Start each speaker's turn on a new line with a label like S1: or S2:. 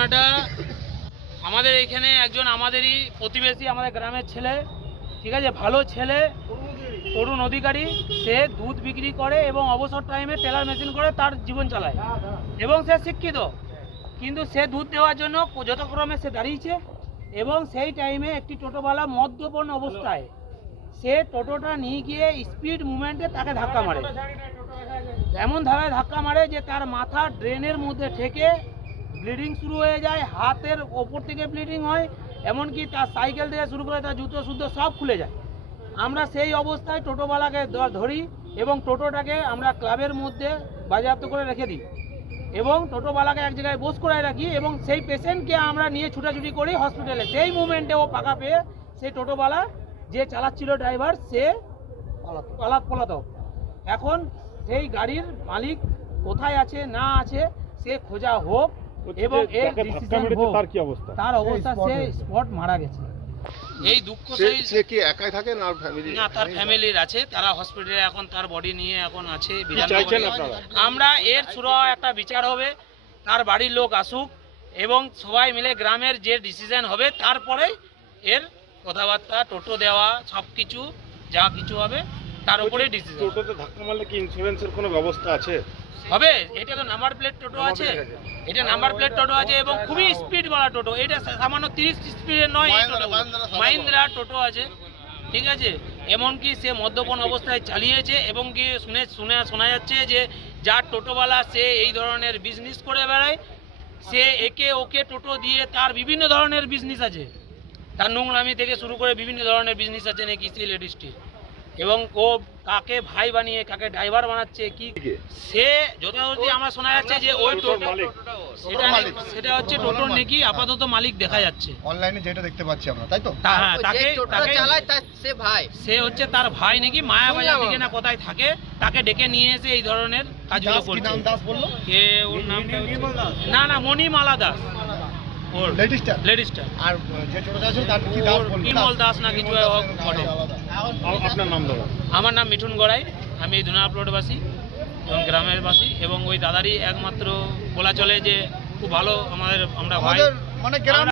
S1: ঘটনাটা আমাদের এখানে একজন আমাদেরই প্রতিবেশী, আমাদের গ্রামের ছেলে, ঠিক আছে? ভালো ছেলে, তরুণ অধিকারী, সে দুধ বিক্রি করে এবং অবসর টাইমে টেলার মেশিন করে তার জীবন চালায় এবং সে শিক্ষিত। কিন্তু সে দুধ দেওয়ার জন্য যথাক্রমে সে দাঁড়িয়েছে এবং সেই টাইমে একটি টোটোওয়ালা মদ্যপন অবস্থায় সে টোটোটা নিয়ে গিয়ে স্পিড মুভমেন্টে তাকে ধাক্কা মারে। এমন ধারায় ধাক্কা মারে যে তার মাথা ড্রেনের মধ্যে ঠেকে ব্লিডিং শুরু হয়ে যায় হাতের ওপর থেকে ব্লিডিং হয় এমনকি তার সাইকেল থেকে শুরু করে তার জুতো শুদ্ধ সব খুলে যায়। আমরা সেই অবস্থায় টোটোওয়ালাকে ধরি এবং টোটোটাকে আমরা ক্লাবের মধ্যে বাজেয়াপ্ত করে রেখে দিই এবং টোটোওয়ালাকে এক জায়গায় বস করে রাখি এবং সেই পেশেন্টকে আমরা নিয়ে ছুটাছুটি করি হসপিটালে। সেই মুভমেন্টে ও পাকা পেয়ে সেই টোটোওয়ালা যে চালাচ্ছিল ড্রাইভার সে পালাত পলাতক। এখন সেই গাড়ির মালিক কোথায় আছে না আছে সে খোঁজা হোক। এবং এর
S2: তার কি অবস্থা?
S1: তার অবস্থা সে স্পট মারা গেছে। এই দুঃখ
S3: সে কি একাই থাকে না ফ্যামিলি
S1: না তার ফ্যামিলির আছে। তারা হসপিটালে এখন তার বডি নিয়ে এখন আছে? আমরা এর সুরা একটা বিচার হবে। তার বাড়ির লোক আসুক এবং সবাই মিলে গ্রামের যে ডিসিশন হবে তারপরে এর কথাবার্তা টোটো দেওয়া সব কিছু যা কিছু হবে তার উপরে ডিসিশন
S2: টোটোতে ধাক্কা মারলে কি ইন্স্যুরেন্সের কোনো ব্যবস্থা আছে?
S1: হবে? এটা তো নাম্বার প্লেট টোটো আছে। এটা নাম্বার প্লেট টোটো আছে এবং খুবই স্পিড বালা টোটো। এটা সামান্য তিরিশ স্পিডের নয় এই টোটো। মাহিন্দ্রা টোটো। আছে। ঠিক আছে? এমনকি সে মদ্যপান অবস্থায় চালিয়েছে এবং কি শুনে শুনে শোনা যাচ্ছে যে যার টোটোওয়ালা সে এই ধরনের বিজনেস করে বেড়ায়। সে একে ওকে টোটো দিয়ে তার বিভিন্ন ধরনের বিজনেস আছে। তার নোংরামি থেকে শুরু করে বিভিন্ন ধরনের বিজনেস আছে নাকি সে লেডিসটির এবং ও কাকে ভাই বানিয়ে কাকে ড্রাইভার বানাচ্ছে কি সে যথাযথ আমার শোনা যাচ্ছে যে ওই সেটা সেটা হচ্ছে টোটোর নাকি আপাতত মালিক দেখা যাচ্ছে।
S4: অনলাইনে যেটা দেখতে পাচ্ছি আমরা তাই তো?
S1: হ্যাঁ, তাকে তাকে
S5: চালায় তার সে ভাই।
S1: সে হচ্ছে তার ভাই নাকি মায়াবাজার দিকে না কোথায় থাকে তাকে ডেকে নিয়ে এসে এই ধরনের কাজগুলো
S4: দাস কি
S1: করছে।
S4: নাম দাস বলল?
S1: কে ওর নামটা না না মণিমালা দাস। ওর।
S4: লেডিসটা
S1: লেডিসটা
S4: আর যে ছোট আছে তার কি দাস বলল?
S1: দাস না কিছু হোক
S2: আপনার নাম দাদা
S1: আমার নাম মিঠুন গড়াই। আমি ধুনা প্লটবাসী এবং গ্রামের বাসী এবং ওই দাদারই একমাত্র বলা চলে যে খুব ভালো আমাদের আমরা ভাই।
S4: মানে গ্রাম